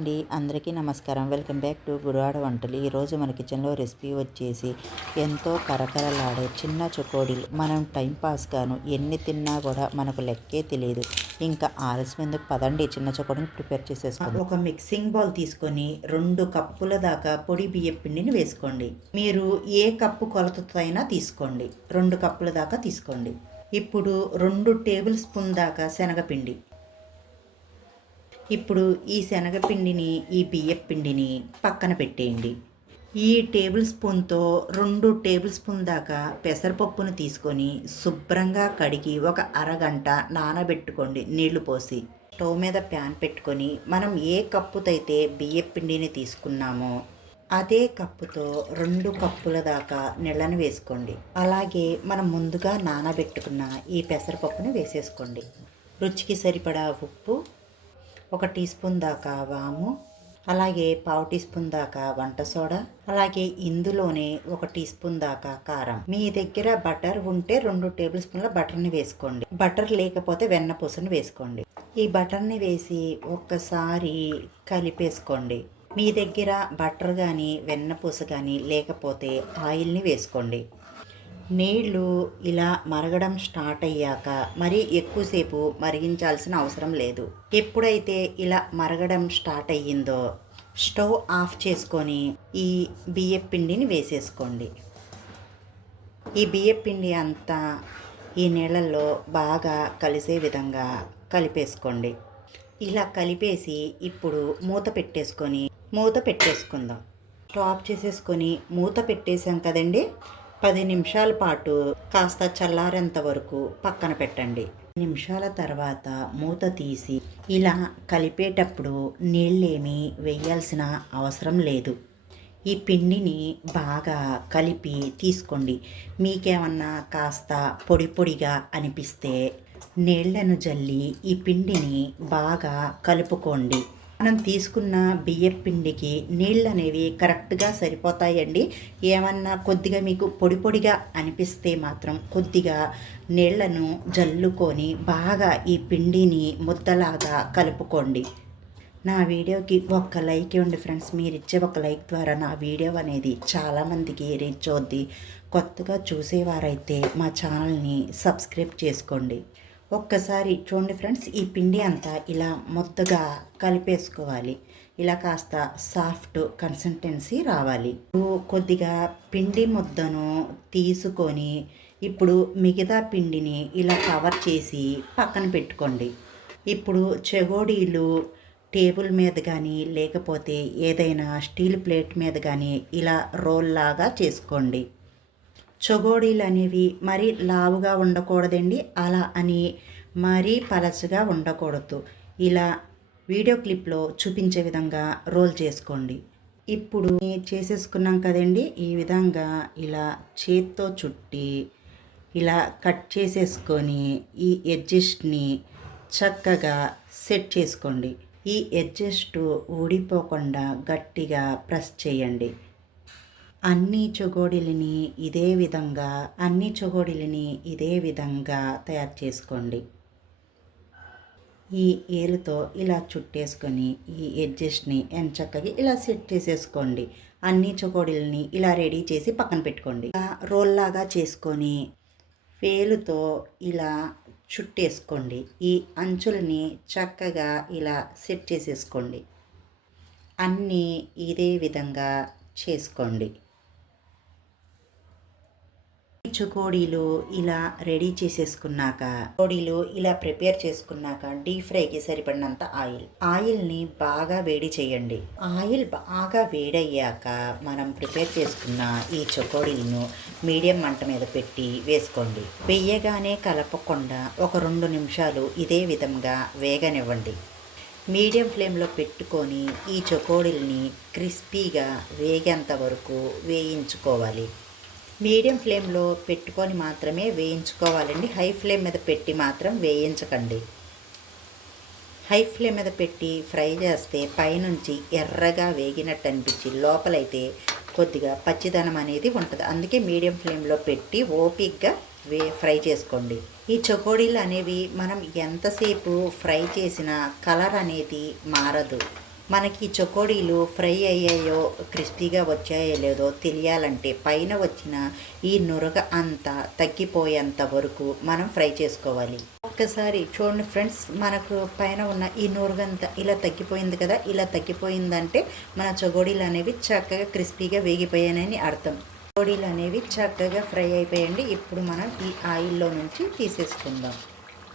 Hi అండి, అందరికీ నమస్కారం. వెల్కమ్ బ్యాక్ టు గుడివాడ వంటలు. ఈరోజు మన కిచెన్లో రెసిపీ వచ్చేసి ఎంతో కరకరలాడే చిన్న చకోడీలు. మనం టైంపాస్ గాను ఎన్ని తిన్నా కూడా మనకు లెక్కే తెలియదు. ఇంకా ఆలస్యం ఎందుకు, పదండి చిన్న చకోడీని ప్రిపేర్ చేసేసుకోండి. ఒక మిక్సింగ్ బౌల్ తీసుకొని 2 కప్పుల దాకా పొడి బియ్యం పిండిని వేసుకోండి. మీరు ఏ కప్పు కొలతతో అయినా తీసుకోండి. 2 కప్పుల దాకా తీసుకోండి. ఇప్పుడు 2 టేబుల్ స్పూన్ దాకా శనగపిండి. ఇప్పుడు ఈ శనగపిండిని, ఈ బియ్యపు పిండిని పక్కన పెట్టేయండి. ఈ టేబుల్ స్పూన్తో 2 టేబుల్ స్పూన్ దాకా పెసరపప్పును తీసుకొని శుభ్రంగా కడిగి ఒక అరగంట నానబెట్టుకోండి నీళ్లు పోసి. స్టవ్ మీద ప్యాన్ పెట్టుకొని మనం ఏ కప్పుతో అయితే బియ్యపు పిండిని తీసుకున్నామో అదే కప్పుతో 2 కప్పుల దాకా నీళ్ళని వేసుకోండి. అలాగే మనం ముందుగా నానబెట్టుకున్న ఈ పెసరపప్పుని వేసేసుకోండి. రుచికి సరిపడా ఉప్పు, 1 టీ స్పూన్ దాకా వాము, అలాగే 1/2 టీ స్పూన్ దాకా వంట సోడా, అలాగే ఇందులోనే 1 టీ స్పూన్ దాకా కారం. మీ దగ్గర బటర్ ఉంటే 2 టేబుల్ స్పూన్ల బటర్ని వేసుకోండి. బటర్ లేకపోతే వెన్నపూసను వేసుకోండి. ఈ బటర్ని వేసి ఒక్కసారి కలిపేసుకోండి. మీ దగ్గర బటర్ కానీ వెన్నపూస కానీ లేకపోతే ఆయిల్ని వేసుకోండి. నీళ్లు ఇలా మరగడం స్టార్ట్ అయ్యాక మరీ ఎక్కువసేపు మరిగించాల్సిన అవసరం లేదు. ఎప్పుడైతే ఇలా మరగడం స్టార్ట్ అయ్యిందో స్టవ్ ఆఫ్ చేసుకొని ఈ బియ్యం పిండిని వేసేసుకోండి. ఈ బియ్యం పిండి అంతా ఈ నీళ్ళల్లో బాగా కలిసే విధంగా కలిపేసుకోండి. ఇలా కలిపేసి ఇప్పుడు మూత పెట్టేసుకుందాం. స్టవ్ ఆఫ్ చేసేసుకొని మూత పెట్టేసాం కదండి. 10 నిమిషాల పాటు కాస్త చల్లారేంత వరకు పక్కన పెట్టండి. నిమిషాల తర్వాత మూత తీసి ఇలా కలిపేటప్పుడు నీళ్ళేమీ వేయాల్సిన అవసరం లేదు. ఈ పిండిని బాగా కలిపి తీసుకోండి. మీకేమన్నా కాస్త పొడి పొడిగా అనిపిస్తే నీళ్లను జల్లి ఈ పిండిని బాగా కలుపుకోండి. మనం తీసుకున్న బియ్యం పిండికి నీళ్ళు అనేవి కరెక్ట్గా సరిపోతాయండి. ఏమన్నా కొద్దిగా మీకు పొడి పొడిగా అనిపిస్తే మాత్రం కొద్దిగా నీళ్లను జల్లుకొని బాగా ఈ పిండిని ముద్దలాగా కలుపుకోండి. నా వీడియోకి ఒక్క లైక్ ఇవ్వండి ఫ్రెండ్స్. మీరు ఇచ్చే ఒక లైక్ ద్వారా నా వీడియో అనేది చాలామందికి రీచ్ అవుద్ది. కొత్తగా చూసేవారైతే మా ఛానల్ని సబ్స్క్రైబ్ చేసుకోండి. ఒక్కసారి చూడండి ఫ్రెండ్స్, ఈ పిండి అంతా ఇలా ముద్దగా కలిపేసుకోవాలి. ఇలా కాస్త సాఫ్ట్ కన్సిస్టెన్సీ రావాలి. కొద్దిగా పిండి ముద్దను తీసుకొని ఇప్పుడు మిగతా పిండిని ఇలా కవర్ చేసి పక్కన పెట్టుకోండి. ఇప్పుడు చెగోడీలు టేబుల్ మీద కానీ లేకపోతే ఏదైనా స్టీల్ ప్లేట్ మీద కానీ ఇలా రోల్ లాగా చేసుకోండి. చగోడీలు అనేవి మరీ లావుగా ఉండకూడదండి, అలా అని మరీ పలచగా ఉండకూడదు. ఇలా వీడియో క్లిప్లో చూపించే విధంగా రోల్ చేసుకోండి. ఇప్పుడు చేసేసుకున్నాం కదండి. ఈ విధంగా ఇలా చేత్తో చుట్టి ఇలా కట్ చేసేసుకొని ఈ ఎడ్జస్ట్ని చక్కగా సెట్ చేసుకోండి. ఈ ఎడ్జస్ట్ ఊడిపోకుండా గట్టిగా ప్రెస్ చేయండి. అన్ని చగోడీలని ఇదే విధంగా తయారు చేసుకోండి. ఈ ఏలుతో ఇలా చుట్టేసుకొని ఈ ఎడ్జస్ట్ని ఎంచక్కగా ఇలా సెట్ చేసేసుకోండి. అన్ని చకోడీలని ఇలా రెడీ చేసి పక్కన పెట్టుకోండి. రోల్ లాగా చేసుకొని వేలుతో ఇలా చుట్టేసుకోండి. ఈ అంచులని చక్కగా ఇలా సెట్ చేసేసుకోండి. అన్నీ ఇదే విధంగా చేసుకోండి. చకోడీలు ఇలా రెడీ చేసేసుకున్నాక ఇలా ప్రిపేర్ చేసుకున్నాక డీప్ ఫ్రైకి సరిపడినంత ఆయిల్ని బాగా వేడి చేయండి. ఆయిల్ బాగా వేడయ్యాక మనం ప్రిపేర్ చేసుకున్న ఈ చకోడీలను మీడియం మంట మీద పెట్టి వేసుకోండి. వేయగానే కలపకుండా ఒక 2 నిమిషాలు ఇదే విధంగా వేగనివ్వండి. మీడియం ఫ్లేమ్లో పెట్టుకొని ఈ చకోడీల్ని క్రిస్పీగా వేగేంత వరకు వేయించుకోవాలి. మీడియం ఫ్లేమ్లో పెట్టుకొని మాత్రమే వేయించుకోవాలండి. హై ఫ్లేమ్ మీద పెట్టి మాత్రం వేయించకండి. హై ఫ్లేమ్ మీద పెట్టి ఫ్రై చేస్తే పైనుంచి ఎర్రగా వేగినట్టు అనిపించి లోపలైతే కొద్దిగా పచ్చిదనం అనేది ఉంటుంది. అందుకే మీడియం ఫ్లేమ్లో పెట్టి ఓపిక్గా ఫ్రై చేసుకోండి. ఈ చకోడీలు అనేవి మనం ఎంతసేపు ఫ్రై చేసినా కలర్ అనేది మారదు. మనకి చకోడీలు ఫ్రై అయ్యాయో క్రిస్పీగా వచ్చాయో లేదో తెలియాలంటే పైన వచ్చిన ఈ నురగ అంతా తగ్గిపోయేంత వరకు మనం ఫ్రై చేసుకోవాలి. ఒక్కసారి చూడండి ఫ్రెండ్స్, మనకు పైన ఉన్న ఈ నురగంతా ఇలా తగ్గిపోయింది కదా. ఇలా తగ్గిపోయిందంటే మన చకోడీలు అనేవి చక్కగా క్రిస్పీగా వేగిపోయాయని అర్థం. చకోడీలు అనేవి చక్కగా ఫ్రై అయిపోయండి. ఇప్పుడు మనం ఈ ఆయిల్లో నుంచి తీసేసుకుందాం.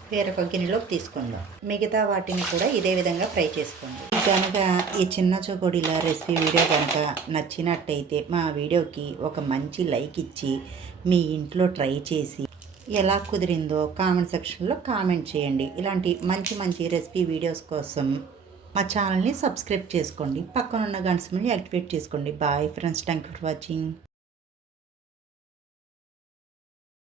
వేరొక గిన్నెలోకి తీసుకుందాం. మిగతా వాటిని కూడా ఇదే విధంగా ఫ్రై చేసుకోండి. కనుక ఈ చిన్న చకోడీల రెసిపీ వీడియో కనుక నచ్చినట్టయితే మా వీడియోకి ఒక మంచి లైక్ ఇచ్చి మీ ఇంట్లో ట్రై చేసి ఎలా కుదిరిందో కామెంట్ సెక్షన్లో కామెంట్ చేయండి. ఇలాంటి మంచి మంచి రెసిపీ వీడియోస్ కోసం మా ఛానల్ని సబ్స్క్రైబ్ చేసుకోండి. పక్కనున్న గంట సింబల్ని యాక్టివేట్ చేసుకోండి. Bye friends, thank you for watching.